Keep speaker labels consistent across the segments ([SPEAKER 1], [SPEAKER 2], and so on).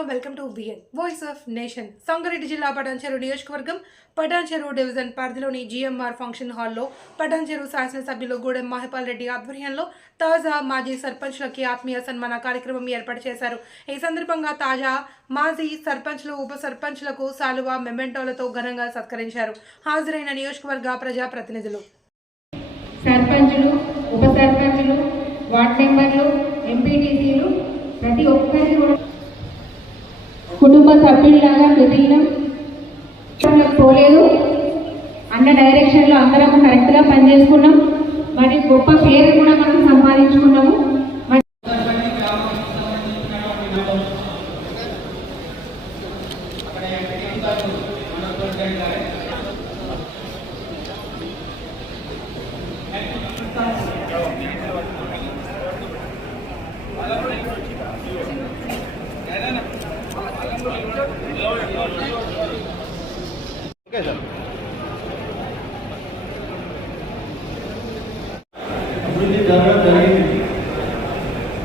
[SPEAKER 1] Hello welcome to V N voice of nation Sangareddy జిల్లా పటాన్చెరు నియోజకవర్గం. Patancheru division పరిధిలోని GMR function హాల్లో పటాన్చెరు శాసనసభ్యులు గూడెం మహిపాల్ రెడ్డి ఆధ్వర్యంలో తాజా మాజీ సర్పంచ్లకి ఆత్మీయ సన్మాన కార్యక్రమం ఏర్పాటు చేశారు. ఈ సందర్భంగా తాజా మాజీ సర్పంచ్లు ఉప సర్పంచ్లకు సాలువా మెమెంటోలతో ఘనంగా సత్కరించారు. హాజరైన నియోజకవర్గ ప్రజాప్రతినిధులు.
[SPEAKER 2] సర్పంచులు ఉప సర్పంచులు వార్డ్ మెంబర్లు ఎంపీటీసీలు ప్రతి ఒక్కరికి కూడా కుటుంబ సభ్యుల్లాగా మిగిలిన పోలేదు. అన్న డైరెక్షన్లో అందరం కరెక్ట్గా పనిచేసుకున్నాం. మరి గొప్ప పేరు కూడా మనం సంపాదించుకున్నాము.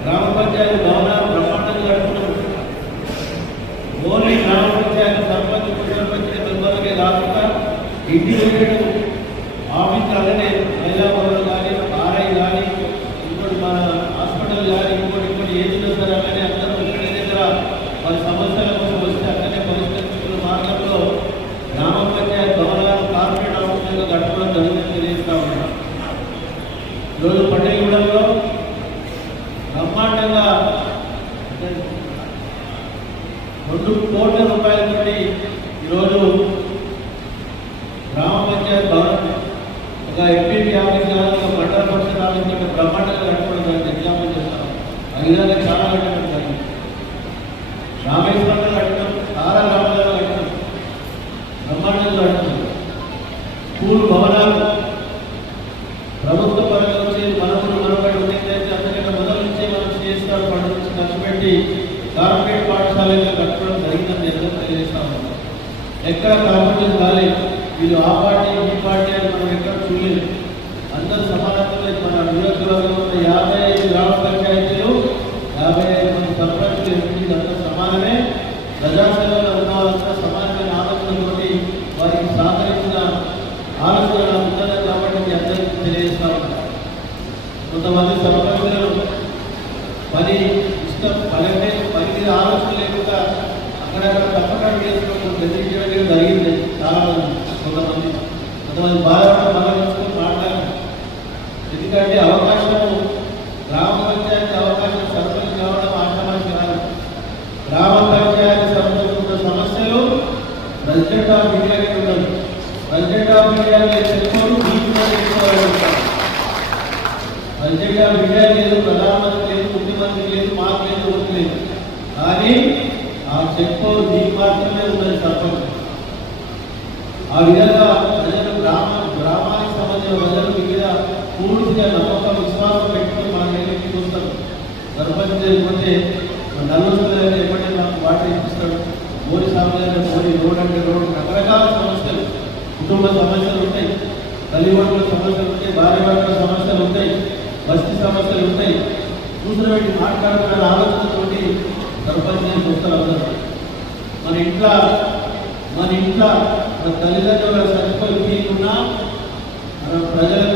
[SPEAKER 3] ग्राम पंचायत भावना రెండు కోట్ల రూపాయలతోటి ఈరోజు గ్రామ పంచాయతీ భవన్ ఒక ఎంపీ ఎక్కడ కాంపిటీషన్ కాలేదు వీళ్ళు ఆ పార్టీ ఈ పార్టీ అని మనం ఎక్కడ చూడలేదు. అందరూ సమానత్వంలో మన నియోజకవర్గంలో యాభై ఐదు గ్రామాలు చేసుకుంటూ జరిగింది చాలా కొంతమంది కొంతమంది బాధపడి బాధించుకొని మాట్లాడారు ఎందుకంటే అవకాశము గ్రామ పంచాయతీ అవకాశం సర్పంచ్ కావడం ఆశామాషి రాదు గ్రామ పంచాయతీ సర్పంచ్ ఉన్న సమస్యలు ప్రెసిడెంట్ ఆఫ్ ఇండియాకి ఉండదు ప్రెసిడెంట్ ఆఫ్ ఇండియాకి చెప్పారు మీకు ప్రెసిడెంట్ ఆఫ్ ఇండియా లేదు ప్రధానమంత్రి లేదు ముఖ్యమంత్రి లేదు మాకు లేదు లేదు. కానీ ఆ చెక్ పవర్ మాత్రమే ఉన్నది సర్పంచ్ ఆ విధంగా ప్రజలు గ్రామ గ్రామానికి సంబంధించిన ప్రజలు మీ మీద పూర్తిగా నమ్మకం విశ్వాసం పెట్టుకుని మన దగ్గరికి చూస్తారు సర్పంచ్ లేకపోతే నలుగురు ఎప్పటి నాకు వాటర్ ఇప్పిస్తాడు మోడీ సాంప్రదాయ మోడీ రోడ్ అంటే రోడ్ రకరకాల సమస్యలు కుటుంబ సమస్యలు ఉంటాయి. తల్లిదండ్రుల సమస్యలు ఉంటాయి భార్య భర్తల సమస్యలు ఉంటాయి బస్తీ సమస్యలు ఉంటాయి. చూసిన కూర్చోబెట్టి మాట్లాడుతున్న ఆలోచనతోటి సర్పంచ్ చూస్తారు అందరూ మన ఇంట్లో మన ఇంట్లో మన తల్లిదండ్రుల చనిపోయి తీరున్నా మన ప్రజలకు